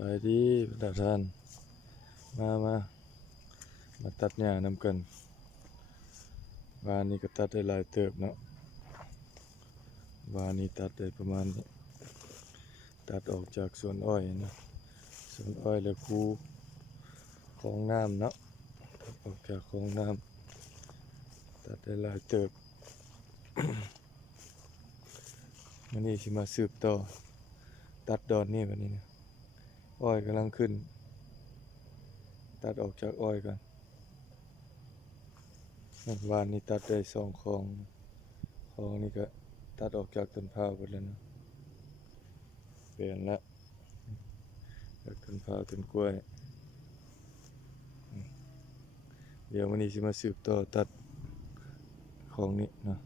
ไปดีประธานมาตัดหญ้านำกันวานนี้ก็ตัดได้หลายเติบเนาะวานนี้ตัดได้ประมาณนี้ตัดออกจากสวนอ้อยนะสวนอ้อยแล้วคูคลองน้ำเนาะตัดออกจากคลองน้ำตัดได้หลายเติบ วันนี้สิมาสืบต่อตัดดอนนี่วันนี้นะอ้อยกำลังขึ้นตัดออกจากอ้อยกันวานนี้ตัดได้2 คลองนี่ก็ตัดออกจากต้นพร้าวไปแล้วนะเปลี่ยนละจากต้นพร้าวต้นกล้วยเดี๋ยววันนี้สิมาสืบต่อตัดของนี้นะ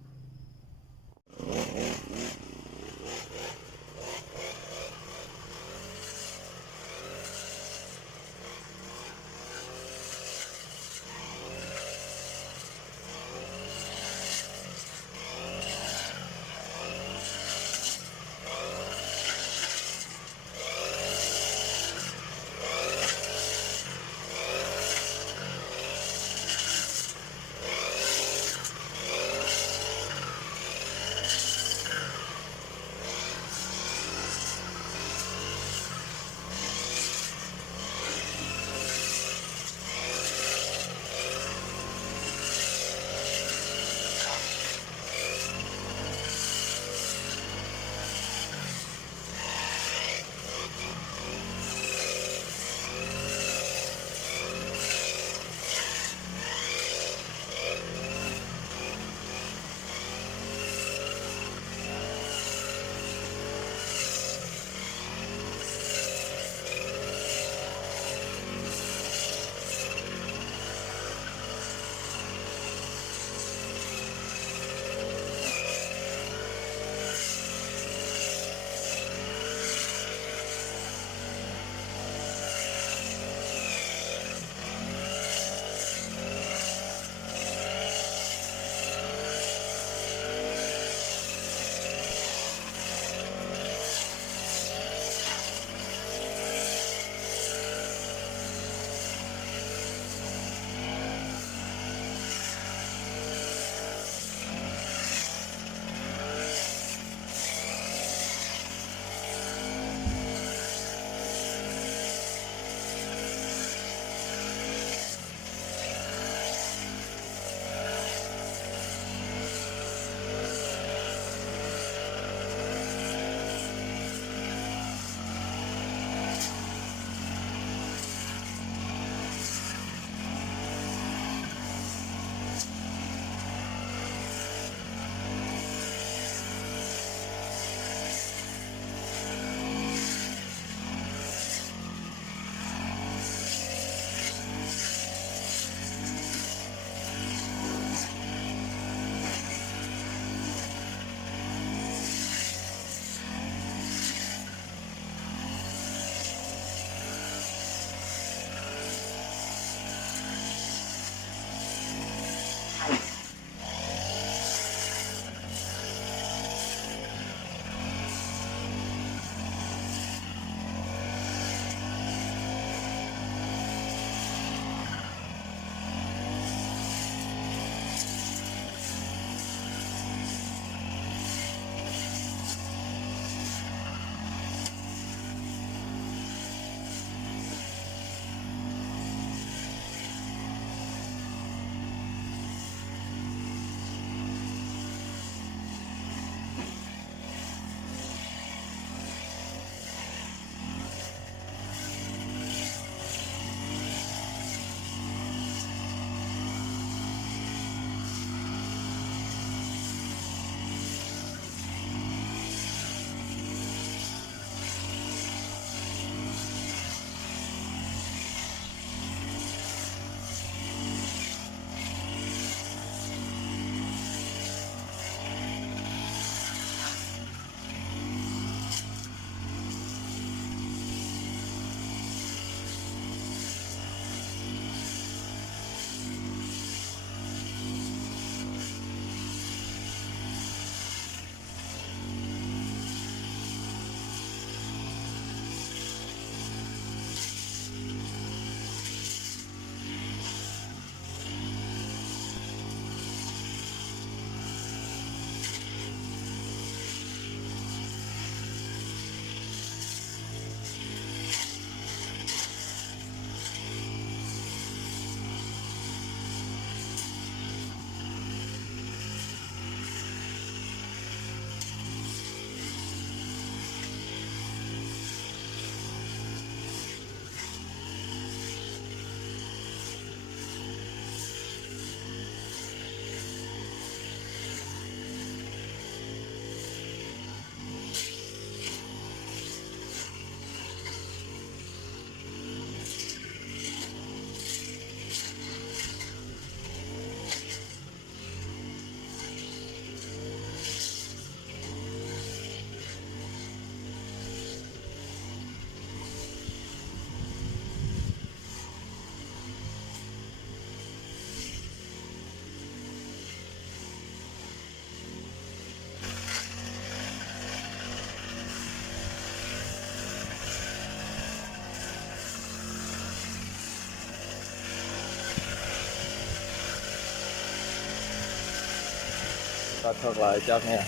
ตัดเท่าไหร่จักเนี่ย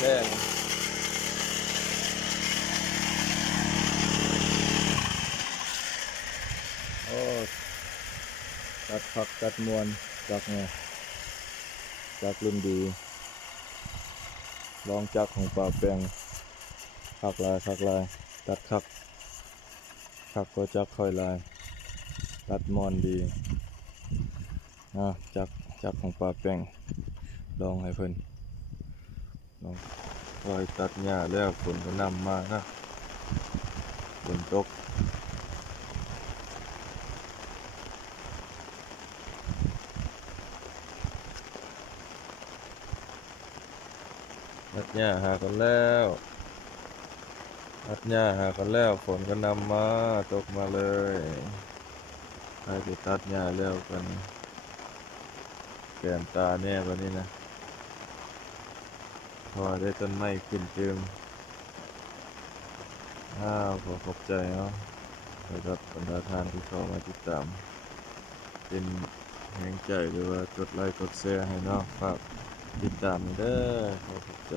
แรงโอ้ตัดผักตัดมวนจักเนี่ยจักรุ่นดีลองจักของป่าแปงคักลายคักลายตัดคักก็จักค่อยลายตัดมวนดีจักของป่าแปงลองให้เพิ่นลองคอยตัดหญ้าแล้วฝนก็นำมานะฝนตกตัดหญ้าหากันแล้วตัดหญ้าหากันแล้วฝนก็นำมาตกมาเลยใครจะตัดหญ้าแล้วกันแก้มตาแน่กว่านี้นะพอได้ต้นไม้ขึ้นเติมขอขอบใจเนาะสำหรับบรรดาท่านที่เข้ามาติดตามเป็นแรงใจหรือว่ากดไลค์กดแชร์ให้เนาะฝากติดตามเด้อขอขอบใจ